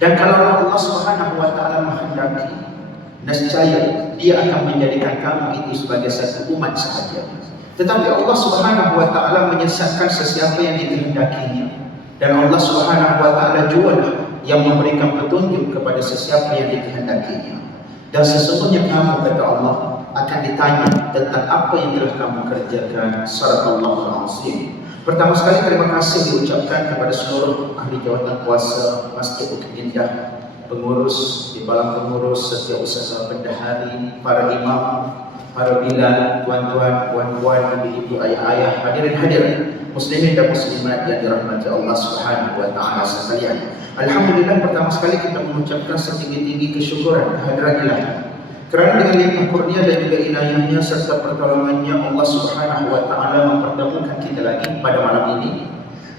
Dan kalau Allah Subhanahu wa taala menghendaki, nescaya Dia akan menjadikan kamu itu sebagai satu umat sahaja. Tetapi Allah Subhanahu wa taala menyesatkan sesiapa yang dikehendakinya. Dan Allah Subhanahu wa taala juga yang memberikan petunjuk kepada sesiapa yang dikehendakinya. Dan sesungguhnya kamu, kata Allah, akan ditanya tentang apa yang telah kamu kerjakan. Sadaqallahul azim. Pertama sekali terima kasih diucapkan kepada seluruh ahli jawatan kuasa Masjid Bukit Indah, pengurus, timbalan pengurus, setiausaha, bendahari, para imam, para bilal, tuan-tuan, puan-puan, ibu-ibu, ayah-ayah, hadirin-hadirin, muslimin dan muslimat yang dirahmati Allah Subhanahu wa taala sekalian. Alhamdulillah, pertama sekali kita mengucapkan setinggi-tinggi kesyukuran kehadiran Ilahi. Kerana dengan limpah kurnia dan juga inayahnya serta pertolongannya, Allah Subhanahu wa taala mempertemukan kita lagi pada malam ini.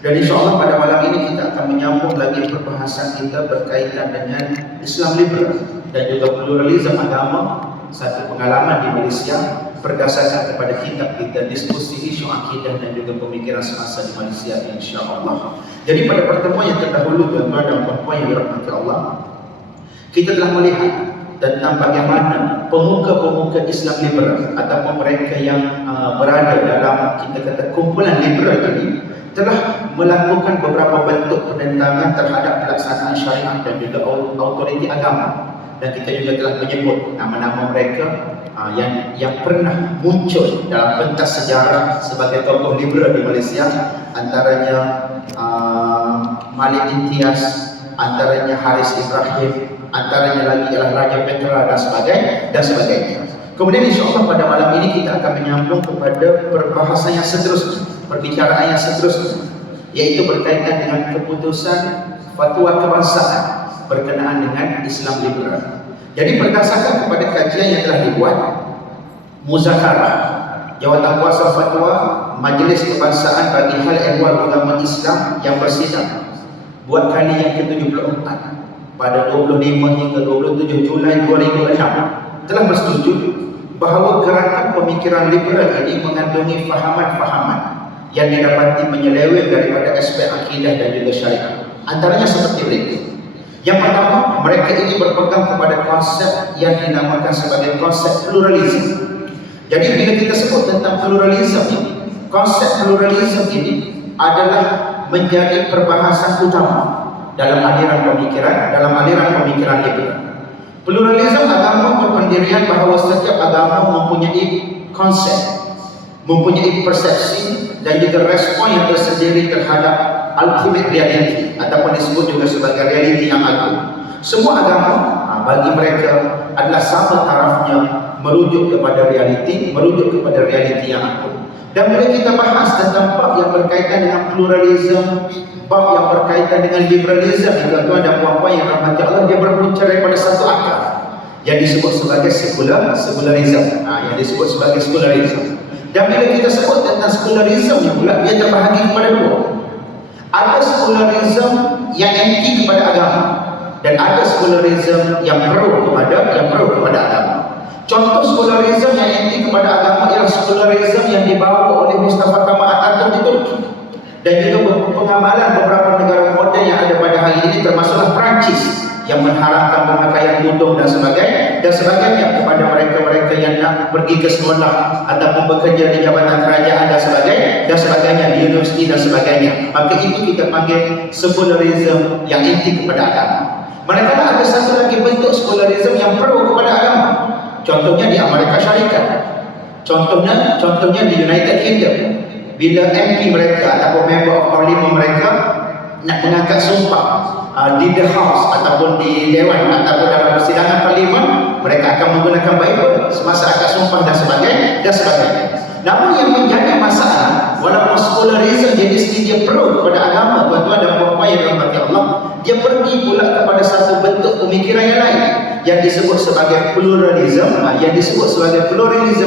Dan insyaAllah pada malam ini kita akan menyambung lagi perbahasan kita berkaitan dengan Islam liberal dan juga pluralisme agama, satu pengalaman di Malaysia berdasarkan kepada kitab kita diskusi isu akidah dan juga pemikiran semasa di Malaysia, insyaAllah. Jadi pada pertemuan yang terdahulu, tuan-tuan dan puan-puan yang dirahmati Allah, kita telah melihat tentang bagaimana pemuka-pemuka Islam liberal ataupun mereka yang berada dalam, kita kata, kumpulan liberal ini telah melakukan beberapa bentuk penentangan terhadap pelaksanaan syariah dan juga autoriti agama. Dan kita juga telah menyebut nama-nama mereka yang pernah muncul dalam pentas sejarah sebagai tokoh liberal di Malaysia, antaranya Malik Imtiaz, antaranya Haris Ibrahim, antaranya lagi ialah Raja Petra dan sebagainya. Kemudian insyaAllah pada malam ini kita akan menyambung kepada perbahasan yang seterusnya, perbicaraan yang seterusnya, yaitu berkaitan dengan keputusan fatwa kebangsaan berkenaan dengan Islam liberal. Jadi berdasarkan kepada kajian yang telah dibuat, muzakarah jawatan kuasa fatwa Majlis Kebangsaan bagi Hal Ehwal Ulama Islam yang bersidang buat kali yang ke-74 pada 25 hingga 27 Julai 2006 telah bersetuju bahawa gerakan pemikiran liberal ini mengandungi fahaman-fahaman yang didapati menyeleweng daripada aspek akidah dan juga syariat. Antaranya seperti berikut. Yang pertama, mereka ini berpegang kepada konsep yang dinamakan sebagai konsep pluralisme. Jadi bila kita sebut tentang pluralisme ini, konsep pluralisme ini adalah menjadi perbahasan utama dalam aliran pemikiran liberal. Pluralisme agama berpendirian bahawa setiap agama mempunyai konsep, mempunyai persepsi dan juga respon yang tersendiri terhadap ultimate reality ataupun disebut juga sebagai reality yang agung. Semua agama bagi mereka adalah sama tarafnya merujuk kepada reality yang agung. Dan bila kita bahas tentang bab yang berkaitan dengan pluralisme, bab yang berkaitan dengan liberalisme, tuan-tuan dan puan-puan yang rahmati Allah, dia berpunca daripada satu akar yang disebut sebagai sekularisme. Yang disebut sebagai sekularisme. Dan bila kita sebut tentang sekularisme pula, dia terbahagi kepada dua. Ada sekularisme yang anti kepada agama dan ada sekularisme yang pro kepada agama. Contoh sekularisme yang anti kepada agama ialah sekularisme yang dibawa oleh Mustafa Kemal Atatürk di Turki dan juga pengamalan beberapa negara moden yang ada pada hari ini, termasuklah Perancis yang mengharamkan pemakaian tudung dan sebagainya kepada mereka-mereka yang nak pergi ke sekolah ataupun bekerja di jabatan kerajaan dan sebagainya, di universiti dan sebagainya. Maka itu kita panggil sekularisme yang anti kepada agama. Manakala ada satu lagi bentuk sekularisme yang pro kepada agama. Contohnya di Amerika Syarikat, contohnya di United Kingdom. Bila MP mereka ataupun member of parliament mereka nak mengangkat sumpah di the house ataupun di dewan ataupun dalam persidangan parlimen, mereka akan menggunakan Bible semasa akad sumpah dan sebagainya. Namun yang menjadi masalah, walaupun sekularisme jenis ini dia pro kepada agama, tuan-tuan dan puan-puan yang dirahmati Allah, dia pergi pula kepada satu bentuk pemikiran yang lain yang disebut sebagai pluralisme,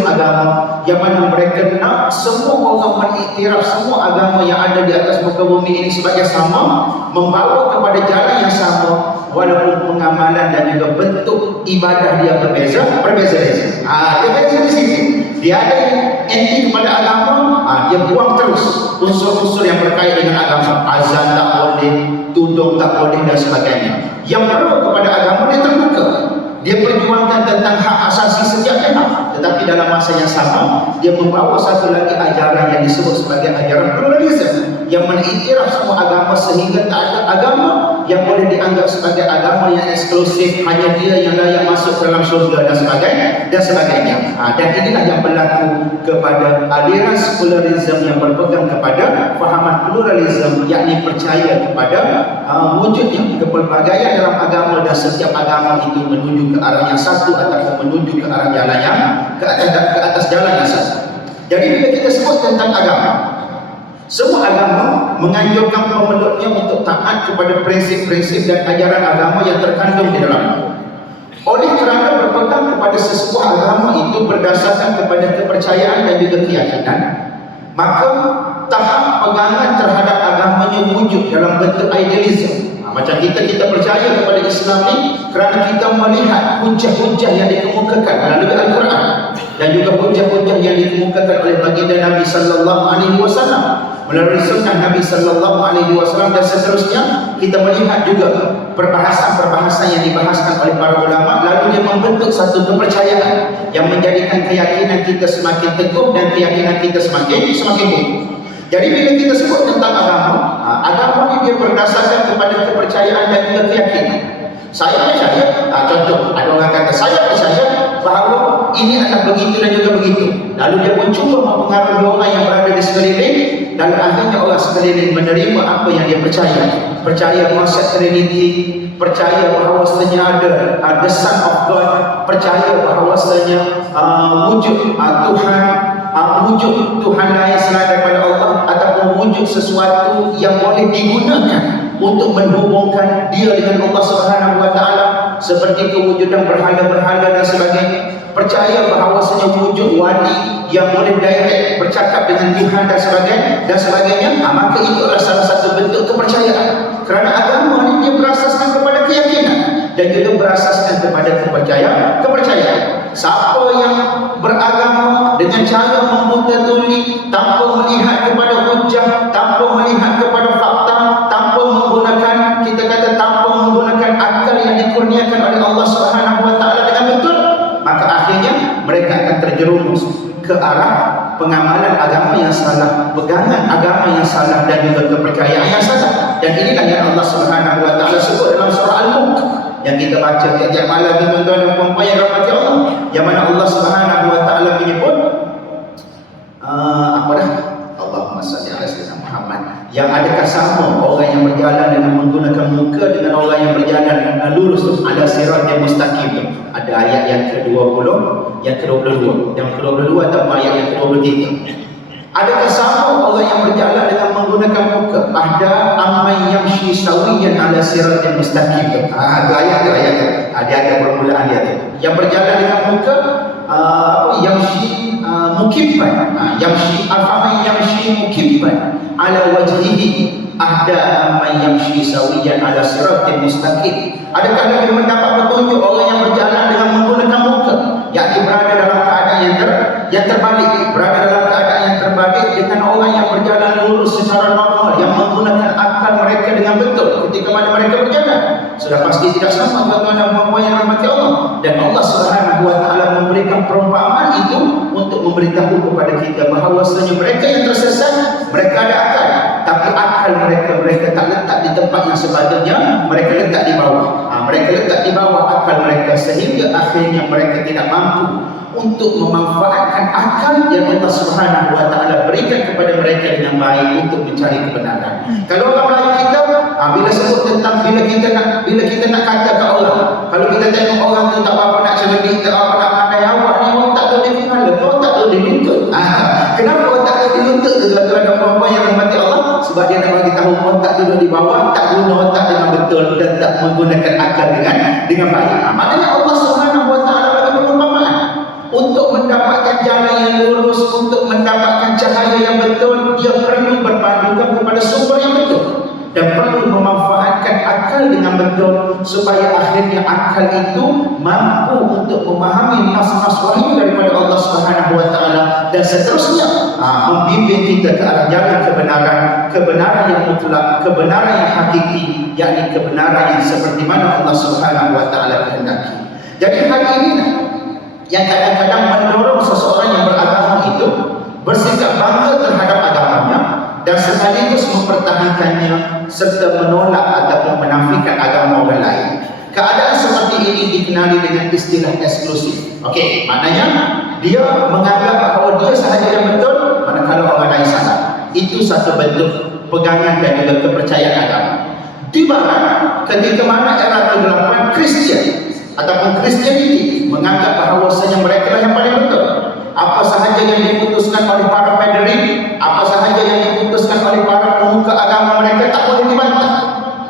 agama, yang mana mereka nak semua orang mengiktiraf semua agama yang ada di atas muka bumi ini sebagai sama, membawa kepada jalan yang sama, walaupun pengamalan dan juga bentuk ibadah dia berbeza-beza. Dia beza di sini. Dia ada anti kepada agama, dia buang terus unsur-unsur yang berkait dengan agama. Azan tak boleh, tudung tak boleh dan sebagainya. Yang memperjuangkan tentang hak asasi setiap pihak, tetapi dalam masa yang sama dia membawa satu lagi ajaran yang disebut sebagai ajaran pluralisme, yang mengiktiraf semua agama sehingga tak ada agama yang boleh dianggap sebagai agama yang eksklusif, hanya dia yang layak masuk dalam syurga dan sebagainya. Dan inilah yang berlaku kepada aliran sekularisme yang berpegang kepada fahaman pluralisme, yakni percaya kepada wujudnya kepelbagaian dalam agama, dan setiap agama itu menuju ke arah yang satu ataupun menuju ke arah jalan yang ke atas jalan yang satu. Jadi bila kita sebut tentang agama, semua agama menganjurkan pemeluknya untuk taat kepada prinsip-prinsip dan ajaran agama yang terkandung di dalamnya. Oleh kerana berpegang kepada sesebuah agama itu berdasarkan kepada kepercayaan dan juga keyakinan, maka tahap pegangan terhadap agamanya wujud dalam bentuk idealisme. Macam kita percaya kepada Islam ni kerana kita melihat hujah-hujah yang dikemukakan melalui Al-Quran dan juga hujah-hujah yang dikemukakan oleh baginda Nabi sallallahu alaihi wasallam melalui sunnah Nabi sallallahu alaihi wasallam, dan seterusnya kita melihat juga perbahasan-perbahasan yang dibahaskan oleh para ulama, lalu dia membentuk satu kepercayaan yang menjadikan keyakinan kita semakin teguh dan keyakinan kita semakin kukuh. Jadi bila kita sebut tentang agama, agama ini dia berdasarkan kepada kepercayaan dan juga keyakinan. Saya percaya, contoh, ada orang kata saya percaya bahawa ini akan begitu dan juga begitu. Lalu dia pun cuba mempengaruhi orang yang berada di sekeliling, dan akhirnya orang sekeliling menerima apa yang dia percaya. Percaya konsep Trinity, percaya bahawasanya ada the Son of God, percaya bahawasanya wujud Tuhan, wujud Tuhan lain selain daripada Allah, ataupun wujud sesuatu yang boleh digunakan untuk menghubungkan dia dengan Allah Subhanahu wa taala, seperti kewujudan berhala-berhala dan sebagainya. Percaya bahawasanya wujud wali yang boleh direct bercakap dengan Tuhan dan sebagainya. Maka itu adalah salah satu bentuk kepercayaan. Kerana agama ini dia berasaskan kepada keyakinan dan juga berasaskan kepada kepercayaan. Siapa yang beragama dengan cara membuka tuli tanpa melihat kepada hujah, tanpa melihat kepada fakta, tanpa menggunakan, kita kata tanpa menggunakan akal yang dikurniakan oleh Allah Subhanahu wa taala dengan betul, maka akhirnya mereka akan terjerumus ke arah pengamalan agama yang salah, pegangan agama yang salah, dan juga kepercayaan yang salah. Dan inilah yang Allah Subhanahu wa taala sebut dalam surah Al-Mulk yang kita baca tiap malam, tuan-tuan dan puan-puan yang rahmati Allah, yang mana Allah Subhanahu wa taala menyebut Allahumma salli ala sayyidina Muhammad, yang adakah sama orang yang berjalan dengan menggunakan muka dengan orang yang berjalan lurus ada sirat yang mustaqim. Ada ayat yang ke-20, yang ke-22, yang ke-22 atau ayat yang ke-23. Adakah sama orang yang berjalan dengan menggunakan muka? Ada amman yamshi sawiyan ala siratin mustaqim. Itu ayat tu. Dia ada permulaan dia tu. Yang berjalan dengan muka yamshi mukibban. Yamshi afaman yamshi mukibban ala wajhihi ahda amman yamshi sawiyan ala siratin mustaqim. Adakah dia mendapat petunjuk orang yang berjalan dengan menggunakan muka, yakni berada dalam keadaan yang terbalik, berada dalam keadaan yang terbalik dengan orang yang berjalan lurus secara normal, yang menggunakan akal mereka dengan betul ketika mana mereka berjalan? Sudah pasti tidak sama, tuan-tuan dan puan-puan yang rahmati Allah. Dan Allah Subhanahu wa taala memberikan perumpamaan itu untuk memberitahu kepada kita bahawasanya mereka yang tersesat, mereka ada akal, tapi akal mereka tak letak di tempat yang sepatutnya, mereka letak di bawah. Mereka letak di bawah akal mereka, sehingga akhirnya mereka tidak mampu untuk memanfaatkan akal yang Allah Subhanahu wa taala berikan kepada mereka dengan baik untuk mencari kebenaran. Kalau orang Melayu kita, bila sebut tentang bila kita nak kata ke orang, kalau kita tengok orang tu tak apa nak cerdik, tak apa nak pandai, awak ni orang tak boleh kepala, orang tak boleh dilutut. Kenapa orang tak boleh dilutut tu, tuan-tuan dan puan-puan yang rahmati Allah? Sebab dia nak bagi tahu orang tak duduk di bawah, tak guna otak dengan betul dan tak menggunakan akal dengan baik. Maknanya Allah Subhanahu wa taala bagi perumpamaan untuk mendapatkan jalan yang lurus, untuk mendapatkan cahaya yang betul, dia perlu berpandukan kepada sumber yang betul dan perlu memanfaatkan akal dengan betul, supaya akhirnya akal itu mampu untuk memahami nas-nas wahyu daripada Allah Subhanahu wa taala, dan seterusnya membimbing kita ke arah jalan kebenaran yang mutlak, kebenaran yang hakiki, yakni kebenaran yang seperti mana Allah Subhanahu wa taala kehendaki. Jadi hal ini yang kadang-kadang mendorong seseorang yang beragama itu bersikap bangga terhadap agamanya dan sekaligus mempertahankannya serta menolak ataupun menafikan agama orang lain. Keadaan seperti ini dikenali dengan istilah eksklusif. Okey, maknanya dia menganggap bahawa dia sahaja yang betul, manakala orang lain salah. Itu satu bentuk pegangan dan juga kepercayaan agama. Di mana ketika mana era kegelapan Kristian ataupun Kristianiti menganggap bahawasanya mereka lah yang paling betul. Apa sahaja yang diputuskan oleh para padri, apa sahaja yang diputuskan oleh para pemuka agama mereka tak boleh dibantah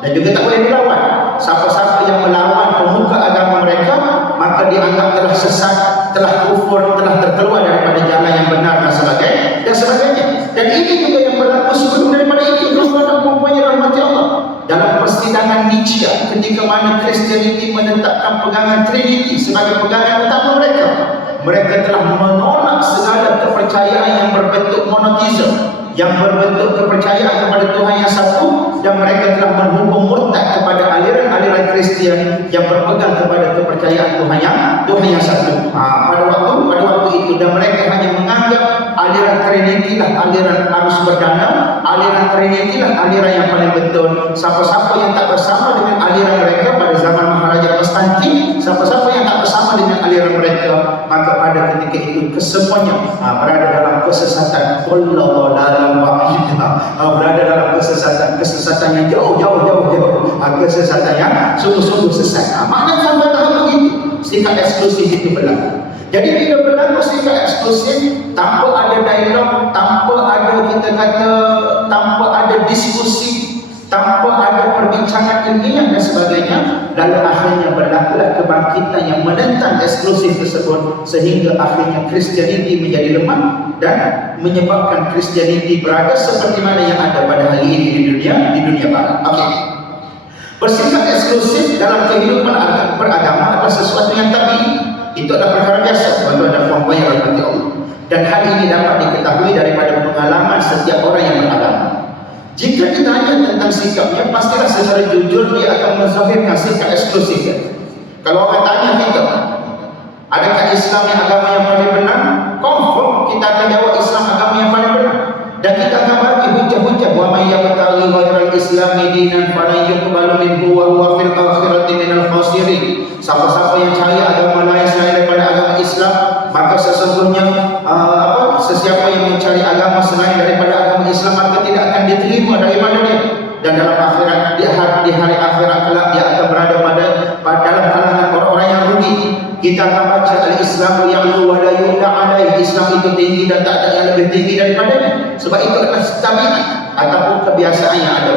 dan juga tak boleh dilawan. Siapa-siapa yang melawan pemuka agama mereka, maka dianggap telah sesat, telah kufur, telah terkeluar daripada jalan yang benar dan sebagainya. Dan ini juga yang berlaku sebelum daripada itu. Tuan-tuan dan puan-puan yang rahmati Allah, dalam persidangan Nietzsche, ketika mana Kristianiti menetapkan pegangan Trinity sebagai pegangan utama mereka, mereka telah menolak segala kepercayaan yang berbentuk monoteism, yang berbentuk kepercayaan kepada Tuhan yang satu, dan mereka telah menghukum murtad kepada aliran-aliran Kristian yang berpegang kepada kepercayaan Tuhan yang satu. Pada waktu itu, dan mereka hanya menganggap aliran Trinity lah aliran arus perdana, aliran Trinity lah aliran yang paling betul. Siapa-siapa yang tak bersama dengan aliran mereka pada zaman Maharaja Konstantin, siapa-siapa yang tak bersama dengan aliran mereka, maka pada ketika itu kesemuanya berada dalam kesesatan. Berada dalam kesesatan yang jauh, kesesatan yang sungguh-sungguh sesat. Maknanya sampai tahap begitu sikap eksklusif itu berlaku. Jadi bila berlaku sikap eksklusif, tanpa ada dialog, tanpa ada diskusi, tanpa ada perbincangan ilmiah dan sebagainya, lalu akhirnya berlakulah kebangkitan yang menentang eksklusif tersebut, sehingga akhirnya Kristianiti menjadi lemah dan menyebabkan Kristianiti berada seperti mana yang ada pada hari ini di dunia barat. Okey. Bersikap eksklusif dalam kehidupan beragama adalah sesuatu yang tabii. Itu adalah perkara biasa, tuan-tuan dan puan-puan yang dirahmati Allah. Dan hal ini dapat diketahui daripada pengalaman setiap orang yang beragama. Jika ditanya tentang sikapnya, pastilah secara jujur dia akan menzahirkan sikap eksklusif. Kalau orang tanya kita, adakah Islam yang agama yang paling benar? Confirm kita akan jawab Islam agama yang paling benar. Dan kita akan bagi hujah-hujah, wa may yabtaghi ghairal islami dinan falan yuqbalu minhu wa huwa fil akhirati minal khasirin. Siapa-siapa yang cari agama lain selain daripada agama Islam, maka sesungguhnya sesiapa yang mencari agama selain daripada agama Islam, maka tidak akan diterima daripada dia. Dan dalam akhirat, di hari akhirat kelak, dia akan berada dalam kalangan orang-orang yang rugi. Kita akan baca al-Islamu ya'lu wa la yu'la alaihi. Islam itu tinggi dan tak ada yang lebih tinggi daripadanya. Sebab itu adalah tabiat ataupun kebiasaan yang ada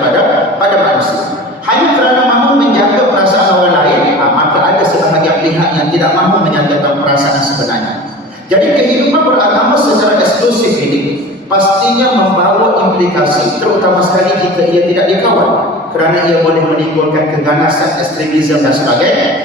pada manusia. Hanya kerana mahu menjaga perasaan orang lain, maka ada sebahagian pihak yang tidak mahu menyatakan perasaan sebenarnya. Jadi kehidupan beragama secara eksklusif ini pastinya membawa implikasi, terutama sekali jika ia tidak dikawal, kerana ia boleh menimbulkan keganasan, ekstremisme dan sebagainya.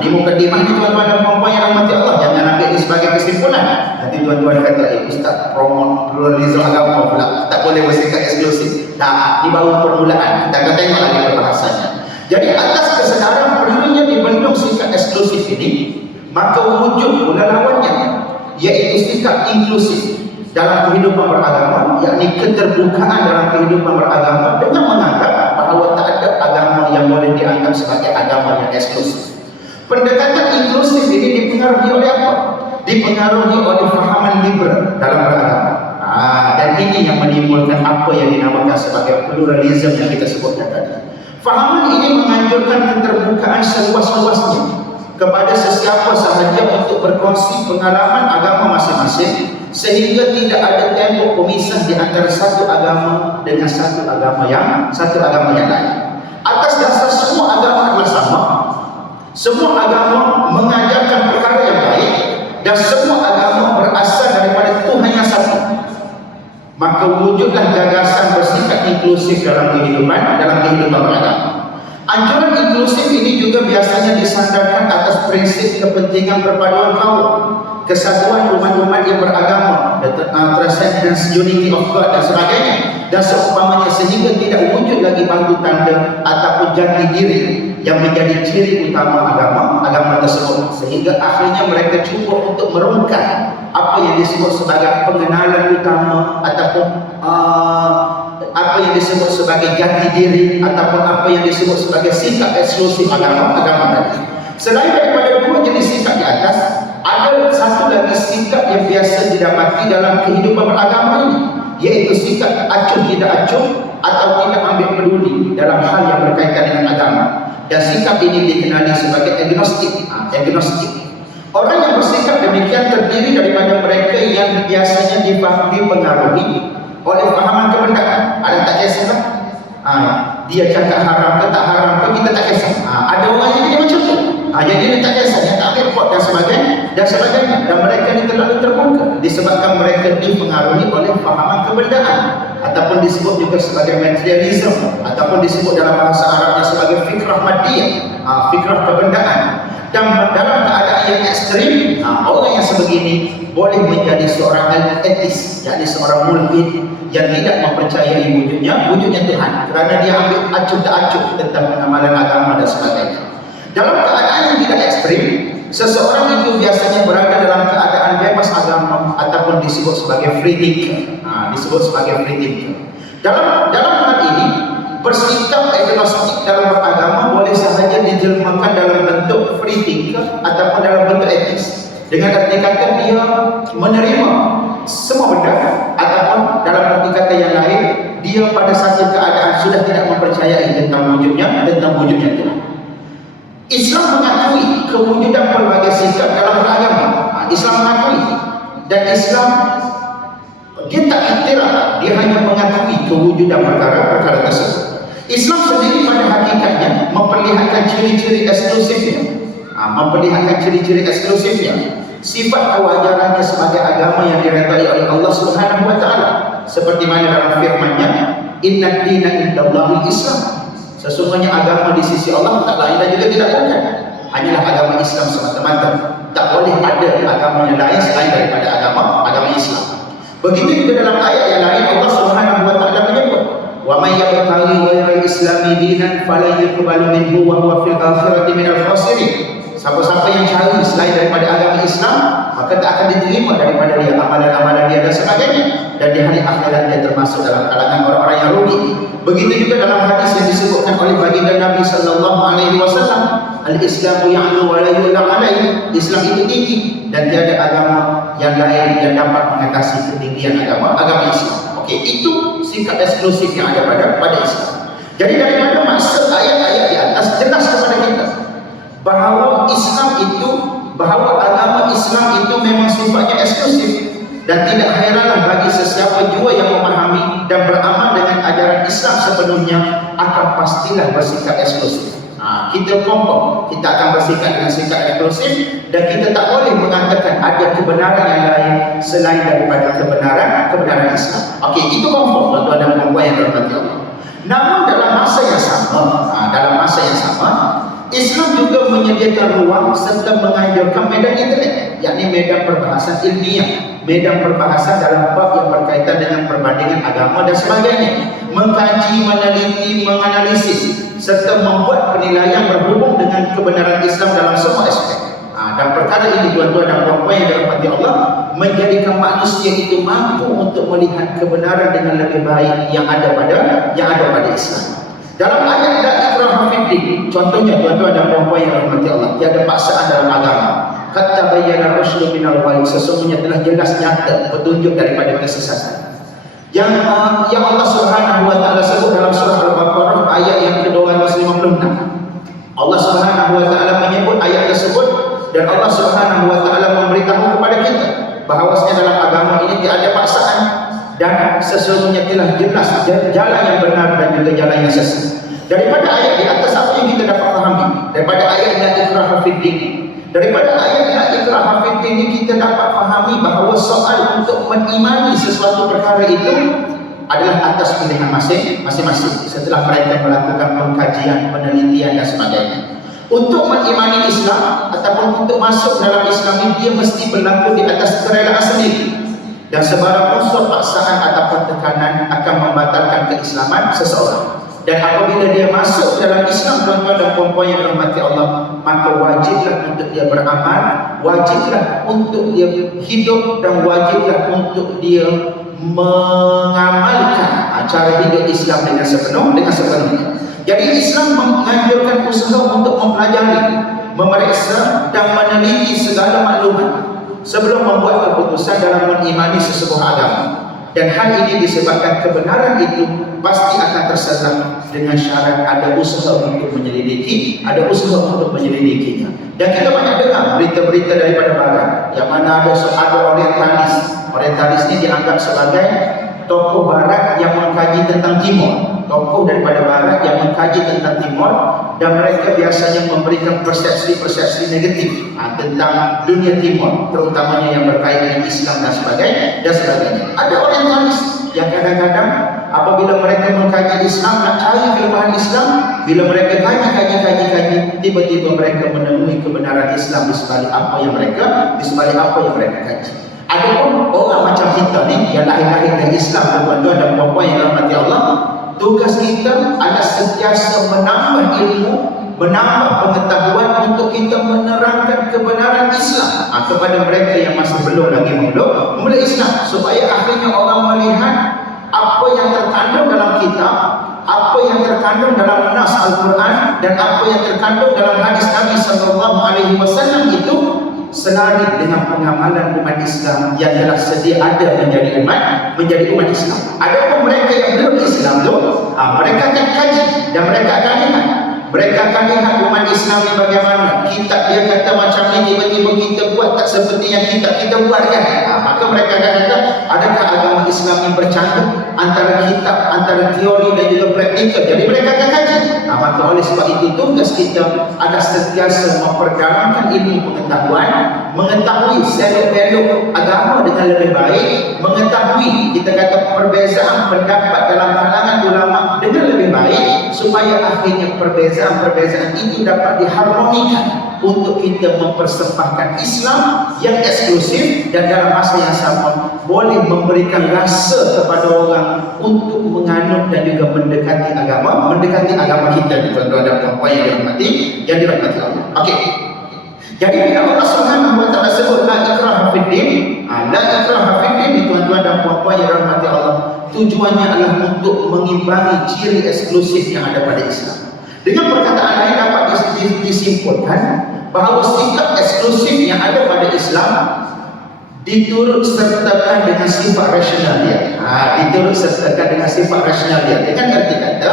Ini mukadimah ni tuan-tuan dan puan-puan yang rahmati Allah. Jangan ambil ini sebagai kesimpulan. Nanti tuan-tuan kata, Ustaz promote pluralisme agama pula, tak boleh bersikap eksklusif. Di baru permulaan, kita akan tengok lagi perbahasannya. Jadi atas kesedaran perlunya dibendung sikap eksklusif ini, maka wujud pula lawannya, iaitu sikap inklusif dalam kehidupan beragama, yakni keterbukaan dalam kehidupan beragama dengan menganggap bahawa tak ada agama yang boleh dianggap sebagai agama yang eksklusif. Pendekatan inklusif ini dipengaruhi oleh apa? Dipengaruhi oleh fahaman liberal dalam beragama. Dan ini yang menimbulkan apa yang dinamakan sebagai pluralisme yang kita sebutkan tadi. Fahaman ini menganjurkan keterbukaan seluas-luasnya kepada sesiapa sahaja untuk berkongsi pengalaman agama masing-masing, sehingga tidak ada tembok pemisah di antara satu agama dengan satu agama yang lain. Atas dasar semua agama adalah sama, semua agama mengajarkan perkara yang baik, dan semua agama berasal daripada Tuhan yang satu, maka wujudlah gagasan bersikap inklusif dalam kehidupan beragama. Anjuran inklusif ini juga biasanya disandarkan atas prinsip kepentingan perpaduan kaum. kesatuan umat-umat yang beragama, transcendence, unity of God dan sebagainya, dan seumpamanya, sehingga tidak wujud lagi batu tanda ataupun jati diri yang menjadi ciri utama agama tersebut, sehingga akhirnya mereka cuba untuk merungkai apa yang disebut sebagai pengenalan utama ataupun apa yang disebut sebagai jati diri ataupun apa yang disebut sebagai sikap eksklusif agama tadi. Selain daripada dua jenis sikap di atas, ada satu lagi sikap yang biasa didapati dalam kehidupan beragama ini, yaitu sikap acuh tidak acuh atau tidak ambil peduli dalam hal yang berkaitan dengan agama. Dan sikap ini dikenali sebagai agnostik. Orang yang bersikap demikian terdiri daripada mereka yang biasanya dipengaruhi oleh pahaman kebendaan. Ada tak kisah? Dia cakap haram ke tak haram ke, kita tak kisah. Ada orang yang dia macam tu. Jadi dia tak kisah, dia tak ambil pot dan sebagainya. Dan mereka ni terlalu terbuka disebabkan mereka dipengaruhi oleh pahaman kebendaan, ataupun disebut juga sebagai materialism, ataupun disebut dalam bahasa Arabnya sebagai fikrah madiyah, fikrah kebendaan. Dan dalam keadaan yang ekstrim, orang yang sebegini boleh menjadi seorang ateis, yakni seorang mulhid yang tidak mempercayai wujudnya Tuhan, kerana dia ambil acuh tak acuh tentang penamalan agama dan sebagainya. Dalam keadaan yang tidak ekstrim, seseorang itu biasanya berada dalam keadaan bebas agama ataupun disebut sebagai free thinker. Dalam hal ini, bersikap agnostik dalam beragama boleh sahaja dijelmakan dalam bentuk free thinker ataupun dalam bentuk etis. Dengan arti kata dia menerima semua benda, ataupun dalam arti kata yang lain, dia pada satu keadaan sudah tidak mempercayai tentang wujudnya Tuhan. Islam mengakui kewujudan pelbagai sikap dalam beragama. Islam mengakui, dan Islam dia tak iktiraf, dia hanya mengakui kewujudan perkara tersebut. Islam sendiri pada hakikatnya memperlihatkan ciri-ciri eksklusifnya, sifat kewajarannya sebagai agama yang diredai oleh Allah Subhanahu wa taala, seperti mana dalam firman-Nya, "Inna dina indallahil Islam." Sesungguhnya agama di sisi Allah tak lain dan juga tidak bukan hanyalah agama Islam semata-mata. Tak boleh ada agama yang lain selain daripada agama Islam. Begitu juga dalam ayat yang lain, Allah Subhanahu wa taala menyebut, "Wa may yabtaghi ghairal islami dinan falan yuqbalu minhu wa huwa fil akhirati minal khasirin." Siapa-siapa yang cari selain daripada agama Islam, maka tak akan diterima daripada dia amalan-amalan dia dan sebagainya, dan di hari akhirat dia termasuk dalam kalangan orang-orang yang rugi. Begitu juga dalam hadis yang disebutkan oleh baginda Nabi sallallahu alaihi wasallam, "Al-Islamu ya'lu wa la yu'la alaihi." Islam itu tinggi dan tiada agama yang lain yang dapat mengatasi ketinggian agama Islam. Okey, itu sikap eksklusif yang ada pada Islam. Jadi daripada maksud ayat-ayat di atas jelas kepada kita bahawa agama Islam itu memang sifatnya eksklusif, dan tidak heranlah bagi sesiapa jua yang memahami dan beramal dengan ajaran Islam sepenuhnya akan pastilah bersikap eksklusif. Kita kompon, kita akan bersikap dengan sikap eksklusif, dan kita tak boleh mengatakan ada kebenaran yang lain selain daripada kebenaran Islam. Okey, itu kompon tuan-tuan dan puan-puan yang dirahmati Allah. Namun dalam masa yang sama, Islam juga menyediakan ruang serta menganjurkan medan intelek, yakni medan perbahasan ilmiah, medan perbahasan dalam bab yang berkaitan dengan perbandingan agama dan sebagainya, mengkaji, meneliti, menganalisis serta membuat penilaian berhubung dengan kebenaran Islam dalam semua aspek. Dan perkara ini tuan-tuan dan puan-puan yang dirahmati Allah menjadikan manusia itu mampu untuk melihat kebenaran dengan lebih baik yang ada pada Islam. Dalam ayat la ikraha fid-din, contohnya tuan-tuan dan puan-puan yang dirahmati Allah, tiada paksaan dalam agama. Qad tabayyana ar-rusydu minal ghayy, sesungguhnya telah jelas nyata petunjuk daripada kesesatan. Yang Allah Subhanahu wa taala sebut dalam surah Al-Baqarah ayat yang ke-256. Allah Subhanahu wa taala menyebut ayat tersebut, dan Allah Subhanahu wa taala memberitahu kepada kita bahawasanya dalam agama ini tiada paksaan, dan sesungguhnya telah jelas jalan yang benar dan juga jalan yang sesat. Daripada ayat di atas, apa yang kita dapat fahami? Daripada ayat la ikraha fid-din, ini kita dapat fahami bahawa soal untuk mengimani sesuatu perkara itu adalah atas pilihan masing-masing setelah mereka melakukan pengkajian, penelitian dan sebagainya. Untuk mengimani Islam ataupun untuk masuk dalam Islam ini, dia mesti berlaku di atas kerelaan sendiri. Dan sebarang unsur paksaan ataupun tekanan akan membatalkan keislaman seseorang. Dan apabila dia masuk dalam Islam, tuan-tuan dan puan-puan yang dirahmati Allah, maka wajiblah untuk dia beramal, wajiblah untuk dia hidup, dan wajiblah untuk dia mengamalkan cara hidup Islam dengan sepenuhnya. Jadi Islam menganjurkan usaha untuk mempelajari, memeriksa dan meneliti segala maklumat sebelum membuat keputusan dalam mengimani sesebuah agama. Dan hal ini disebabkan kebenaran itu pasti akan terserang dengan syarat ada usaha untuk menyelidiki, ada usaha untuk menyelidikinya. Dan kita banyak dengar berita-berita daripada barat yang mana ada orientalis. Orientalis ini dianggap sebagai tokoh barat yang mengkaji tentang timur, tokoh daripada barat yang mengkaji tentang timur, dan mereka biasanya memberikan persepsi-persepsi negatif tentang dunia timur, terutamanya yang berkaitan dengan Islam dan sebagainya. Ada orientalis yang kadang-kadang apabila mereka mengkaji Islam, nak cari kelemahan Islam, bila mereka kaji, tiba-tiba mereka menemui kebenaran Islam di sebalik apa yang mereka kaji. Adapun orang macam kita ni yang lahir dari Islam, tuan-tuan dan puan-puan yang dirahmati Allah, tugas kita adalah sentiasa menambah ilmu, menambah pengetahuan untuk kita menerangkan kebenaran Islam kepada mereka yang masih belum lagi memulai Islam, supaya akhirnya orang melihat apa yang terkandung dalam kitab, apa yang terkandung dalam nas Al-Quran, dan apa yang terkandung dalam hadis Nabi SAW itu senari dengan pengamalan umat Islam yang telah sedia ada menjadi umat Islam. Adapun mereka yang belum Islam tu, mereka akan kaji dan mereka akan lihat. Mereka akan lihat umat Islam ni bagaimana. Kitab dia kata macam ni, tiba-tiba kita buat tak seperti yang kita buat kan. Maka mereka akan kata, adakah agama Islam yang bercampur antara kitab, antara teori dan juga praktikal. Jadi mereka akan kaji. Maka oleh sebab itu tugas kita adalah sentiasa memperdalamkan ilmu pengetahuan, mengetahui selok-belok agama dengan lebih baik, mengetahui kita kata perbezaan pendapat dalam kalangan ulama dengan lebih baik, supaya akhirnya perbezaan itu dapat diharmonikan untuk kita mempersembahkan Islam yang eksklusif, dan dalam masa yang sama boleh memberikan rasa kepada orang untuk menganut dan juga mendekati agama kita, tuan-tuan dan puan-puan yang dirahmati Allah. Okey. Jadi bila Allah Subhanahu wa taala sebut la ikraha fid din, la ikraha fid din, tuan-tuan dan puan-puan yang dirahmati Allah, tujuannya adalah untuk mengimbangi ciri eksklusif yang ada pada Islam. Dengan perkataan lain dapat disimpulkan bahawa sikap eksklusif yang ada pada Islam diturut sertakan dengan sifat rasional dia. Dengan arti kata,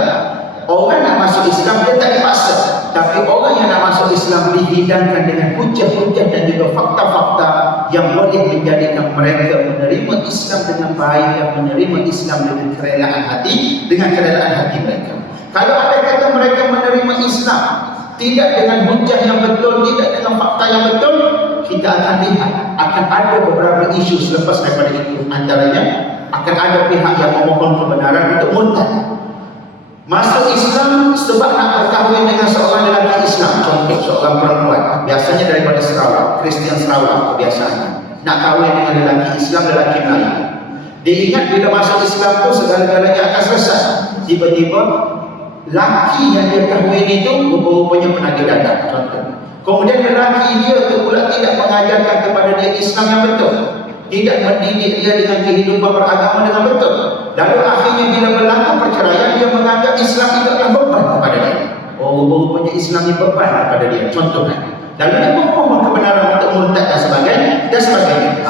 orang nak masuk Islam dia tak dipaksa, tapi orang yang nak masuk Islam dihidangkan dengan hujah-hujah dan juga fakta-fakta yang boleh menjadikan mereka menerima Islam dengan baik dan menerima Islam dengan kerelaan hati mereka. Kalau ada kata mereka menerima Islam tidak dengan hujah yang betul, tidak dengan fakta yang betul, kita akan lihat akan ada beberapa isu selepas daripada itu. Antaranya akan ada pihak yang memohon kebenaran untuk murtad. Masuk Islam sebab nak berkahwin dengan seorang lelaki Islam, contoh seorang perempuan, biasanya daripada Sarawak, Kristian Sarawak kebiasaannya, nak kahwin dengan lelaki Islam, lelaki Melayu. Dia ingat bila masuk Islam tu segala-galanya akan selesai. Tiba-tiba laki yang dia kahwin itu rupa-rupanya penagih dadah, contoh. Kemudian lelaki dia tu pula tidak mengajarkan kepada dia Islam yang betul, tidak mendidik dia dengan kehidupan beragama dengan betul. Lalu akhirnya bila berlaku perceraian, dia menganggap Islam itu adalah beban kepada dia. Rupa-rupanya Islam ini beban kepada dia, contohnya. Lalu dia memohon kebenaran untuk murtad dan sebagainya.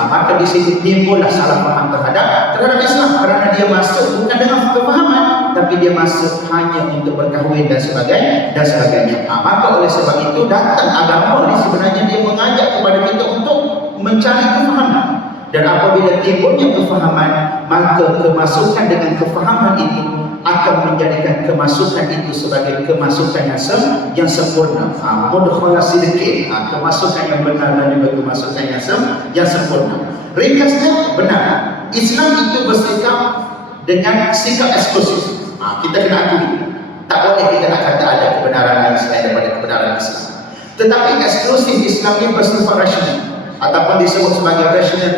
Maka di situ timbullah salah faham terhadap Islam, kerana dia masuk bukan dengan kefahaman, tapi dia masuk hanya untuk berkahwin dan sebagainya. Maka oleh sebab itu datang agama ini sebenarnya dia mengajak kepada kita untuk mencari kefahaman. Dan apabila timbulnya kefahaman, maka kemasukan dengan kefahaman itu akan menjadikan kemasukan itu sebagai kemasukan yang sempurna. Mudkhala sidqin, kemasukan yang benar dan juga kemasukan yang sempurna. Ringkasnya, benar, Islam itu bersikap dengan sikap eksklusif. Kita kena akui, tak boleh kita nak kata ada kebenaran lain selain daripada kebenaran Islam. Tetapi eksklusif Islam ini bersifat rasional ataupun disebut sebagai rational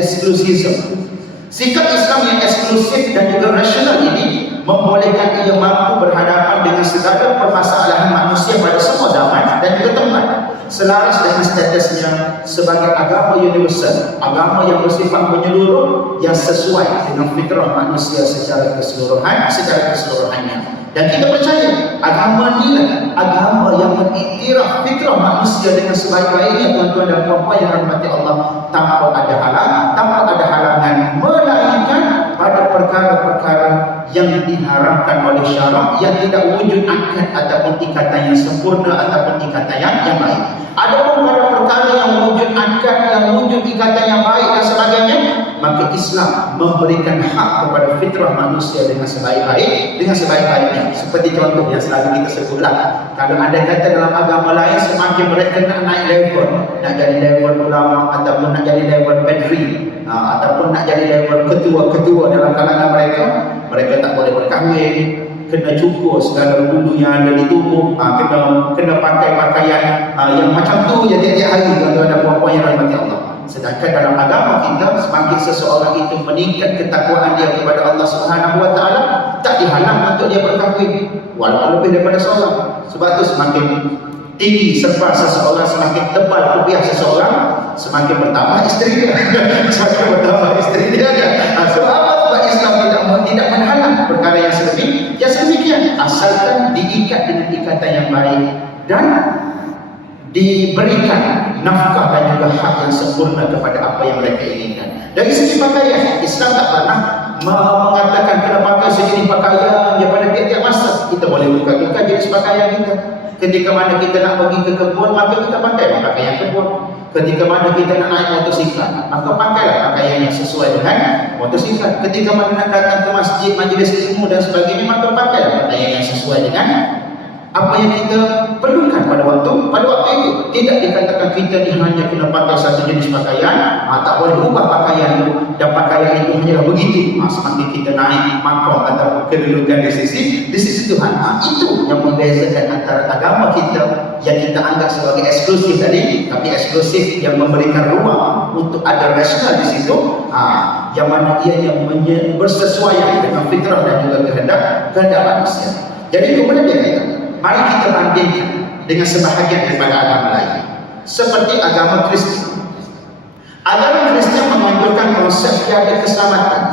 exclusivism. Sikap Islam yang eksklusif dan juga rasional ini membolehkan ia mampu berhadapan dengan segala permasalahan manusia pada semua zaman dan juga tempat, selaras dengan statusnya sebagai agama universal, agama yang bersifat menyeluruh yang sesuai dengan fitrah manusia secara keseluruhannya. Dan kita percaya agama inilah agama yang mengiktiraf fitrah manusia dengan sebaik-baiknya, tuan-tuan dan puan-puan yang dirahmati Allah, tanpa ada halangan, melainkan pada perkara-perkara yang diharamkan oleh syarak yang tidak wujud akad ataupun ikatan yang sempurna ataupun ikatan yang baik. Adapun pada perkara yang wujud akad, yang wujud ikatan yang baik dan sebagainya, maka Islam memberikan hak kepada fitrah manusia dengan sebaik-baiknya. Seperti contoh yang selalu kita sebutlah, kalau ada kata dalam agama lain, semakin mereka nak naik level, nak jadi level ulama ataupun nak jadi level padri, ataupun nak jadi level ketua-ketua dalam kalangan mereka tak boleh berkahwin, kena cukur segala bulu yang ada di tubuh, kena pakai pakaian yang macam tu je tiap-tiap hari, tuan-tuan dan puan-puan yang dirahmati Allah. Sedangkan dalam agama kita, semakin seseorang itu meningkat ketakwaan dia kepada Allah Subhanahu Wa Taala, tak dihalang untuk dia berkahwin walaupun lebih daripada seorang. Sebab tu semakin tinggi serba seseorang, semakin tebal kubiah seseorang, semakin bertambah isteri dia. Semakin bertambah isteri dia. Sebab apa? Sebab Islam tidak menghalang perkara yang sedemikian, asalkan diikat dengan ikatan yang baik dan diberikan nafkah dan juga hak yang sempurna kepada apa yang mereka inginkan. Dari segi pakaian, Islam tak pernah mengatakan kena pakai sejenis pakaian yang pada tiap-tiap masa. Kita boleh tukar-tukar jenis pakaian kita. Ketika mana kita nak pergi ke kebun, maka kita pakai pakaian kebun. Ketika mana kita nak naik motosikal, maka pakailah pakaian yang sesuai dengan motosikal. Ketika mana nak datang ke masjid, majlis ilmu dan sebagainya, maka pakailah pakaian yang sesuai dengan apa yang kita perlukan pada waktu itu. Tidak dikatakan kita ni hanya kena pakai satu jenis pakaian, tak boleh ubah pakaian itu, dan pakaian itu hanya begitu. Semakin kita naik makam atau kedudukan di sisi Tuhan, itu yang membezakan antara agama kita yang kita anggap sebagai eksklusif tadi, tapi eksklusif yang memberikan ruang untuk ada rasional di situ, yang mana ia yang bersesuaian dengan fitrah dan juga kehendak manusia. Jadi kemudian dia kata, mari kita bandingkan dengan sebahagian daripada agama lain, seperti agama Kristian. Agama Kristian menganjurkan konsep tiada keselamatan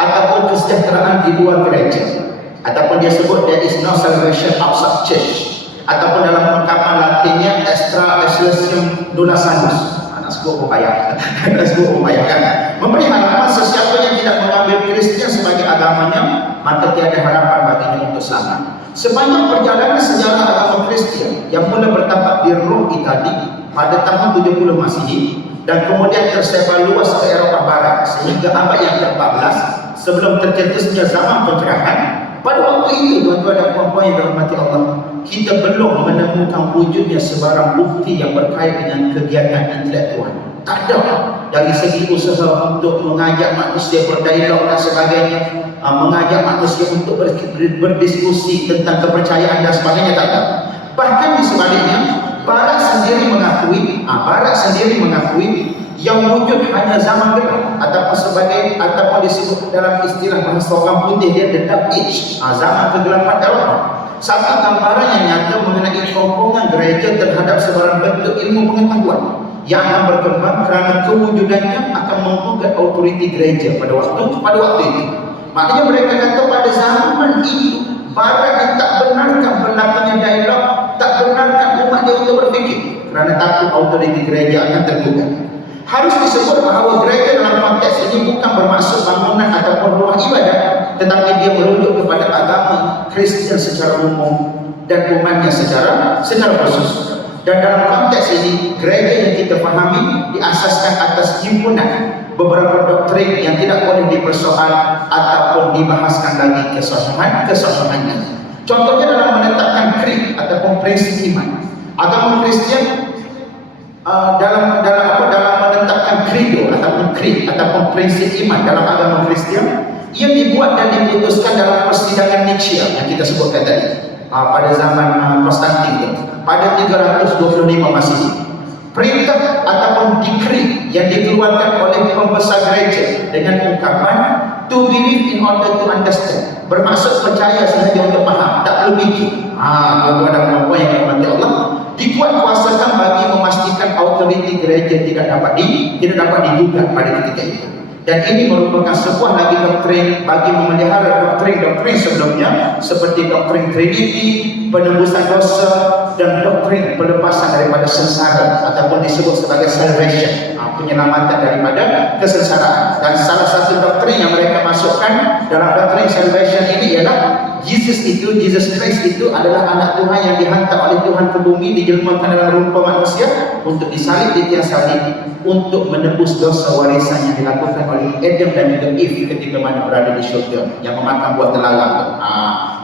ataupun kesejahteraan di luar gereja, ataupun dia sebut there is no salvation outside church, ataupun dalam ungkapan Latinnya extra excelsium nulla salus. Nak sebut membayangkan, memberi harapan sesiapa yang tidak mengambil Kristian sebagai agamanya, maka tiada harapan baginya untuk selamat. Sepanjang perjalanan sejarah agama Kristian yang mula bertapak di Rom, Itali pada tahun 70 Masihi dan kemudian tersebar luas ke Eropah Barat sehingga abad yang ke-14 sebelum tercetusnya zaman pencerahan. Pada waktu itu, tuan-tuan dan puan-puan yang dirahmati Allah, kita belum menemukan wujudnya sebarang bukti yang berkait dengan kegiatan intelektual. Tak ada dari segi usaha untuk mengajak manusia berdialog dan sebagainya, mengajak manusia untuk berdiskusi tentang kepercayaan dan sebagainya, tak ada. Bahkan di sebaliknya, Barat sendiri mengakui yang wujud hanya zaman gelap ataupun disebut dalam istilah bahasa orang putih dia the dark age, zaman kegelapan Eropah. Satu gambaran yang nyata mengenai sokongan gereja terhadap sebarang bentuk ilmu pengetahuan yang akan berkembang kerana kewujudannya akan menggugat autoriti gereja pada waktu itu. Maknanya mereka kata pada zaman itu Barat yang tak benarkan berlakunya dialog, tak benarkan umat dia untuk berfikir kerana takut autoriti gereja akan tergugat. Harus disebut bahawa gereja dalam konteks ini bukan bermaksud bangunan ataupun rumah ibadat, tetapi dia merujuk kepada agama Kristian secara umum dan umatnya secara khusus. Dan dalam konteks ini, gereja yang kita fahami diasaskan atas himpunan beberapa doktrin yang tidak boleh dipersoal ataupun dibahaskan lagi kesosahannya. Contohnya dalam menetapkan krid ataupun prinsip iman. Agama Kristian dalam menetapkan ataupun prinsip iman dalam agama Kristian, ia dibuat dan diputuskan dalam persidangan Niksia yang kita sebutkan tadi pada zaman Konstantin. pada 325 Masehi. Perintah ataupun dikri yang dikeluarkan oleh pembesar gereja dengan ungkapan to believe in order to understand, bermaksud percaya sahaja untuk faham, tak perlu fikir. Tuan-tuan dan puan-puan yang dirahmati Allah, dikuatkuasakan bagi memastikan autoriti gereja tidak dapat digugat pada ketika itu. Dan ini merupakan sebuah lagi doktrin bagi memelihara doktrin-doktrin sebelumnya seperti doktrin Trinity, penebusan dosa, dan doktrin pelepasan daripada sengsara ataupun disebut sebagai salvation, penyelamatan daripada kesengsaraan. Dan salah satu doktrin yang mereka masukkan dalam doktrin salvation ini ialah Jesus Christ itu adalah anak Tuhan yang dihantar oleh Tuhan ke bumi, dijelmakan dalam rupa manusia untuk disalib di tiang salib untuk menebus dosa warisan yang dilakukan oleh Adam dan juga Eve ketika mana berada di syurga yang memakan buah terlarang.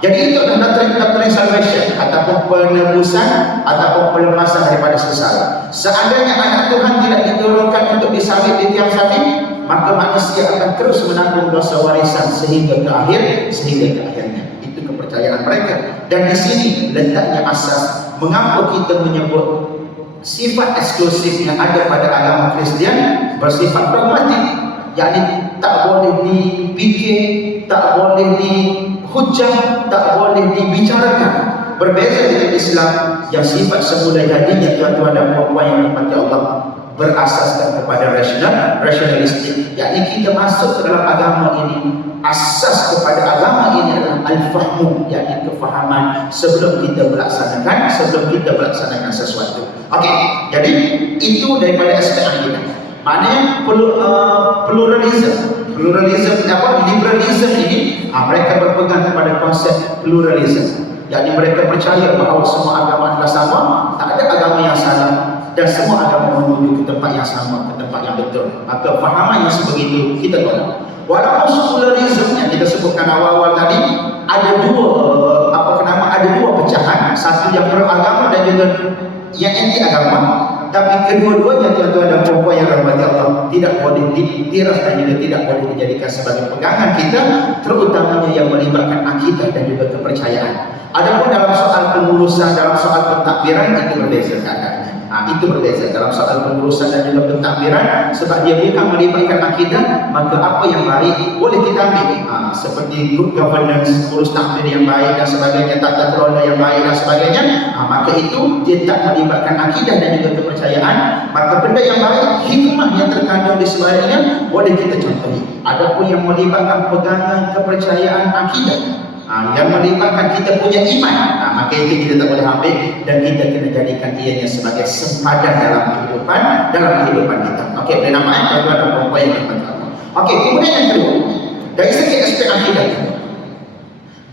Jadi itu adalah doktrin salvation ataupun penebusan ataupun pelepasan daripada sengsara. Seandainya anak Tuhan tidak diturunkan untuk disalib di tiang salib, maka manusia akan terus menanggung dosa warisan sehingga ke akhirnya. Itu kepercayaan mereka. Dan di sini letaknya asas mengapa kita menyebut sifat eksklusif yang ada pada agama Kristian bersifat dogmatik, yakni tak boleh dipikir, tak boleh dihujah, tak boleh dibicarakan. Berbeza dengan Islam yang sifat semula jadinya, tuan-tuan dan puan-puan yang dirahmati Allah, berasaskan kepada rasionalistik, yakni kita masuk ke dalam agama ini, asas kepada agama ini adalah al-fahmu, yakni kefahaman sebelum kita melaksanakan sesuatu. Okey, jadi itu daripada aspek akidah. Maknanya liberalism ini, mereka berpegang kepada konsep pluralism, yakni mereka percaya bahawa semua agama adalah sama, tak ada agama yang salah, dan semua agama menuju ke tempat yang sama, ke tempat yang betul. Maka fahaman yang sebegitu kita tolak. Walaupun sekularisme yang kita sebutkan awal-awal tadi ada dua pecahan, satu yang pro agama dan juga yang anti agama, tapi kedua-duanya, tuan-tuan dan puan-puan yang dirahmati Allah, tidak boleh diiktiraf dan juga tidak boleh dijadikan sebagai pegangan kita, terutamanya yang melibatkan akidah dan juga kepercayaan. Adapun dalam soal pengurusan, dalam soal pentakbiran, itu berbeza keadaannya. Itu berbeza dalam soal pengurusan dan juga pentakbiran, sebab dia bukan melibatkan akidah, maka apa yang baik boleh kita ambil, seperti good governance, urus takbir yang baik dan sebagainya, tata kelola yang baik dan sebagainya, maka itu dia tak melibatkan akidah dan juga kepercayaan. Maka benda yang baik, hikmah yang terkandung di sebaliknya boleh kita contohi. Adapun yang melibatkan pegangan kepercayaan akidah, yang melibatkan kita punya iman, maka itu kita tak boleh ambil dan kita kena jadikan ianya sebagai sempadan dalam kehidupan kita. Okey, boleh nampak tuan-tuan dan puan-puan yang dirahmati. Okey, kemudian yang kedua, dari segi aspek akidah,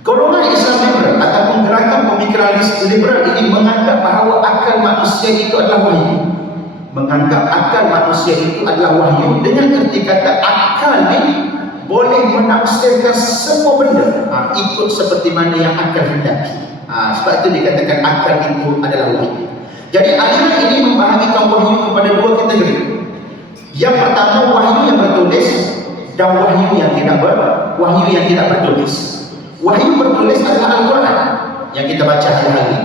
golongan Islam liberal ataupun gerakan pemikiran liberal ini menganggap bahawa akal manusia itu adalah wahyu. Dengan erti kata akal ni boleh menafsirkan semua benda ikut seperti mana yang akal hendaki. Sebab itu dikatakan akal itu adalah wahyu. Jadi aliran ini membahagikan wahyu kepada dua kategori. Yang pertama, wahyu yang bertulis dan wahyu yang tidak bertulis. Wahyu bertulis adalah Al-Quran yang kita baca hari-hari,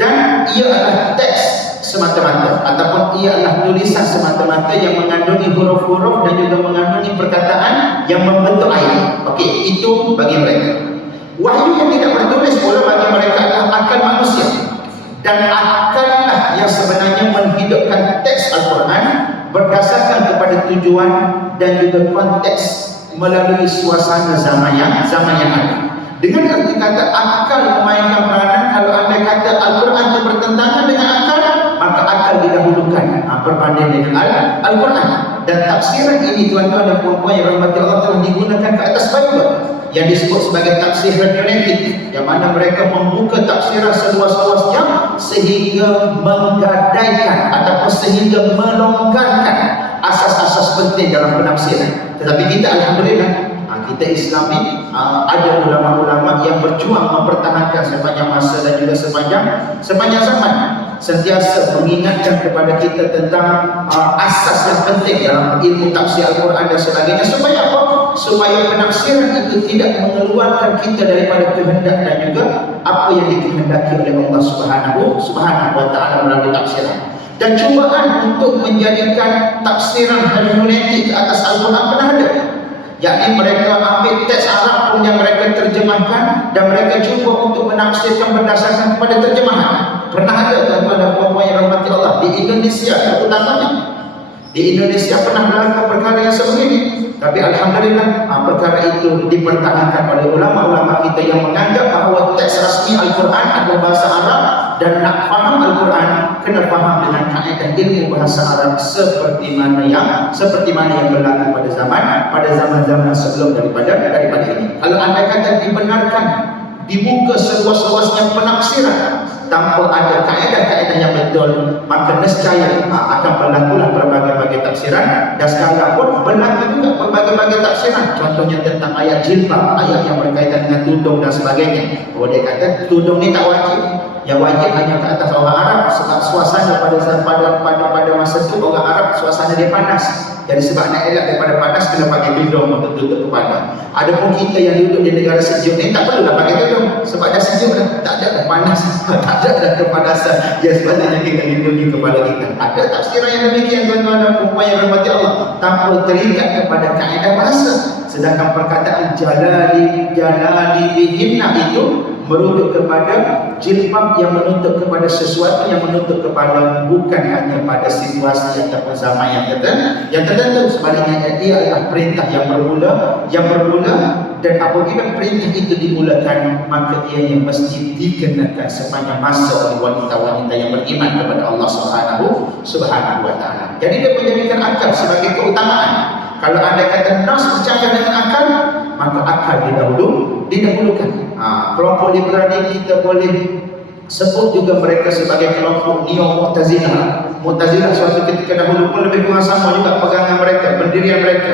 dan ia adalah teks semata-mata ataupun ia adalah tulisan semata-mata yang mengandungi huruf-huruf dan juga mengandungi perkataan yang membentuk ayat. Okey, itu bagi mereka. Wahyu yang tidak bertulis pula bagi mereka adalah akal manusia, dan akallah yang sebenarnya menghidupkan teks Al-Quran berdasarkan kepada tujuan dan juga konteks melalui suasana zaman yang ada. Dengan arti kata akal memainkan peranan, kalau anda kata Al-Quran itu bertentangan dengan akal, maka akal didahulukan berbanding dengan Al-Quran. Dan tafsiran ini, tuan-tuan dan puan-puan yang dirahmati Allah, telah digunakan ke atas Bible yang disebut sebagai tafsir hermeneutik, yang mana mereka membuka tafsiran seluas-luasnya sehingga menggadaikan ataupun sehingga melonggarkan asas-asas penting dalam penafsiran. Tetapi kita alhamdulillah, kita Islami, ada ulama-ulama yang berjuang mempertahankan sepanjang masa dan juga sepanjang zaman, sentiasa mengingatkan kepada kita tentang asas yang penting dalam ilmu tafsir Al-Quran dan sebagainya, supaya apa? supaya penafsiran itu tidak mengeluarkan kita daripada kehendak dan juga apa yang dikehendaki oleh Allah Subhanahu wa taala melalui tafsiran. Dan cubaan untuk menjadikan tafsiran hermeneutik atas Al-Quran pernah ada, yakni mereka ambil teks Arab pun yang mereka terjemahkan dan mereka cuba untuk menafsirkan berdasarkan kepada terjemahan. Pernah ada tuan-tuan dan puan-puan yang rahmati Allah di Indonesia terutamanya. Di Indonesia pernah berlaku perkara yang sebegini, tapi alhamdulillah perkara itu dipertahankan oleh ulama-ulama kita yang menganggap bahawa teks rasmi Al-Quran adalah bahasa Arab dan nak faham Al-Quran kena faham dengan kaedah ilmu bahasa Arab seperti mana yang berlaku pada zaman-zaman sebelum daripada ini. Kalau anda kata dibenarkan dibuka seluas-luasnya penafsiran tanpa ada kaedah-kaedah yang betul, maka nescaya akan berlakulah berbagai-bagai tafsiran, dan sekarang pun berlaku juga berbagai-bagai tafsiran. Contohnya tentang ayat jilbab, ayat yang berkaitan dengan tudung dan sebagainya. Oh, dia kata tudung ni tak wajib, yang wajib hanya ke atas orang Arab, sebab suasana pada masa itu orang Arab suasana dia panas. Jadi sebab nak elak daripada panas kena pakai tudung untuk tutup kepala. Adapun kita yang duduk di negara sejuk ni tak perlulah pakai tudung sebab dah sejuk dah, tak ada panas, tak ada kepanasan yang sebenarnya kita lindungi kepala kita. Ada tafsiran yang demikian tuan-tuan dan puan yang rahmati Allah, tanpa terikat kepada kaedah bahasa. Sedangkan perkataan jalali bihinna itu merujuk kepada jilbab yang menutup kepada sesuatu yang menutup kepala, bukan hanya pada situasi ataupun zaman yang tertentu. Sebaliknya ia adalah perintah yang bermula dan apabila perintah itu dimulakan maka ia yang mesti dikenakan sepanjang masa oleh wanita-wanita yang beriman kepada Allah Subhanahu wa taala. Jadi dia menjadikan akal sebagai keutamaan. Kalau anda kata nas bercanggah dengan akal, maka akal didahulukan. Kelompok liberal ini kita boleh sebut juga mereka sebagai kelompok neo-Mu'tazilah. Mu'tazilah suatu ketika dahulu pun lebih kurang sama juga pegangan mereka, pendirian mereka,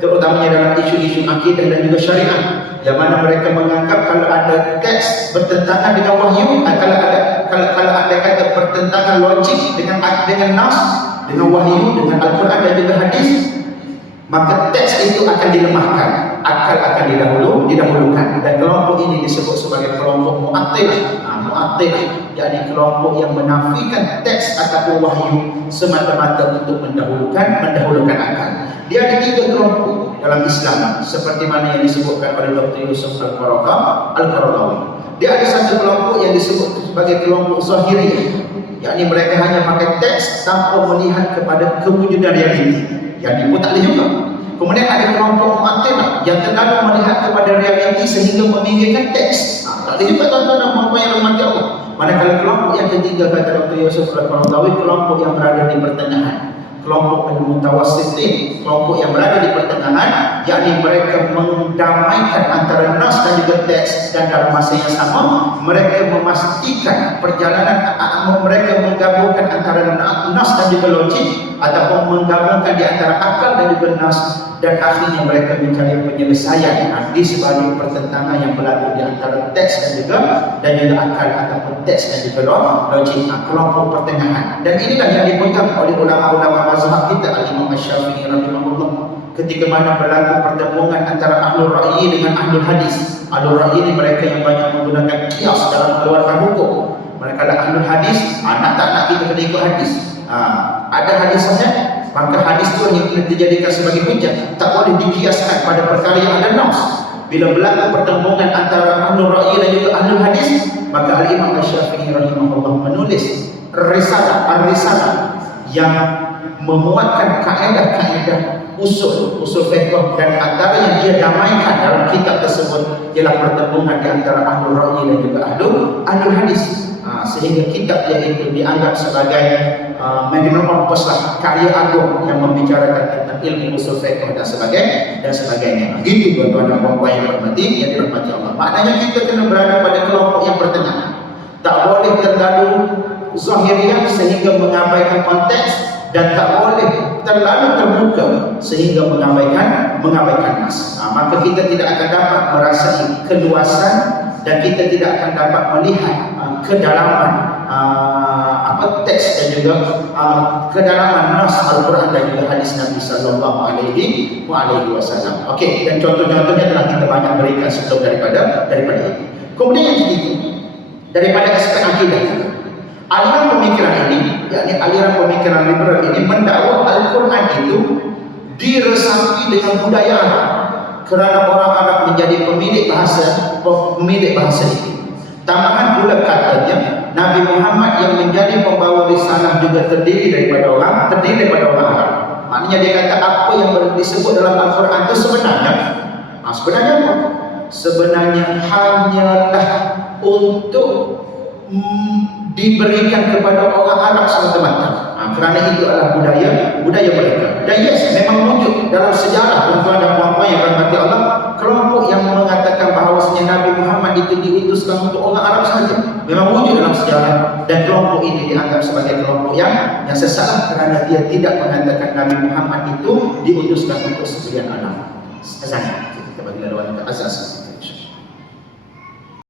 terutamanya dalam isu-isu akidah dan juga syariat, yang mana mereka menganggap kalau ada teks bertentangan dengan wahyu, kalau ada kata pertentangan logik dengan nas, dengan wahyu, dengan Al-Quran dan juga hadis, maka teks itu akan dilemahkan, akal akan didahulukan. Dan kelompok ini disebut sebagai kelompok Mu'attilah. Mu'attilah, yakni kelompok yang menafikan teks ataupun wahyu semata-mata untuk mendahulukan akal. Dia ada 3 kelompok dalam Islam seperti mana yang disebutkan oleh Dr. Yusuf Al-Qaradawi. Dia ada satu kelompok yang disebut sebagai kelompok Zahiriyah, yakni mereka hanya pakai teks tanpa melihat kepada kewujudan realiti. Yang pun tak boleh juga. Kemudian ada kelompok Mu'attilah yang terlalu melihat kepada realiti sehingga meminggirkan teks. Tak boleh juga tuan-tuan dan puan-puan yang rahmati Allah. Manakala kelompok yang ketiga kata Dr. Yusuf Al-Qaradawi, kelompok yang berada di pertengahan, kelompok al-mutawassitin, kelompok yang berada di pertengahan, yakni mereka mendamaikan antara nas dan juga teks, dan dalam masa yang sama mereka memastikan perjalanan, mereka menggabungkan antara nas dan juga logik, ataupun menggabungkan di antara akal dan juga nas, dan akhirnya mereka mencari penyelesaian di sebalik pertentangan yang berlaku di antara teks dan juga akal ataupun teks dan juga logik, kelompok pertengahan. Dan inilah yang dipegang oleh ulama-ulama mazhab kita, Al-Imam Asy-Syafi'i rahimahullah, ketika mana berlaku pertemuan antara ahlul ra'yi dengan ahlul hadis. Ahlul ra'yi ini mereka yang banyak menggunakan qiyas dalam mengeluarkan hukum. Manakala ahlul hadis, tak nak kita kena ikut hadis. Ada hadisnya, maka hadis itu hanya kena dijadikan sebagai hujah, tak boleh dikiaskan pada perkara yang ada nas. Bila berlaku pertemuan antara ahlul ra'yi dan juga ahlul hadis, maka Al-Imam Asy-Syafi'i rahimahullah menulis risalah yang memuatkan kaedah-kaedah usul fiqh, dan antara yang dia damaikan dalam kitab tersebut ialah pertemuan di antara ahlul ra'yi dan juga ahlul hadis. Sehingga kitab dia itu dianggap sebagai magnum opus, karya agung yang membicarakan tentang ilmu usul fiqh dan sebagainya. Begitu tuan-tuan dan puan-puan yang dirahmati Allah. Maknanya kita kena berada pada kelompok yang pertengahan. Tak boleh terlalu zahiriyah sehingga mengabaikan konteks, dan tak boleh terlalu terbuka sehingga mengabaikan nas. Maka kita tidak akan dapat merasai keluasan, dan kita tidak akan dapat melihat kedalaman teks dan juga juga kedalaman nas Al-Quran dan juga hadis Nabi Sallallahu Alaihi Wasallam. Okey, dan contoh-contohnya telah kita banyak berikan sebelum daripada ini. Kemudian yang ketiga, daripada aspek akidah, aliran pemikiran ini, yakni aliran pemikiran liberal ini mendakwa Al-Quran itu diresapi dengan budaya Arab, kerana orang Arab menjadi pemilik bahasa itu. Tambahan pula katanya Nabi Muhammad yang menjadi pembawa risalah juga terdiri daripada orang Arab. Maknanya dia kata apa yang disebut dalam Al-Quran itu sebenarnya sebenarnya hanyalah untuk diberikan kepada orang Arab semata-mata. Kerana itu adalah budaya mereka. Dan yes, memang wujud dalam sejarah tuan-tuan dan puan-puan yang dirahmati Allah, kelompok yang mengatakan bahawasanya Nabi Muhammad itu diutuskan untuk orang Arab sahaja. Memang wujud dalam sejarah, dan kelompok ini dianggap sebagai kelompok yang sesat kerana dia tidak mengatakan Nabi Muhammad itu diutuskan untuk sekalian alam. Azan. Kita bagi laluan ke azaz.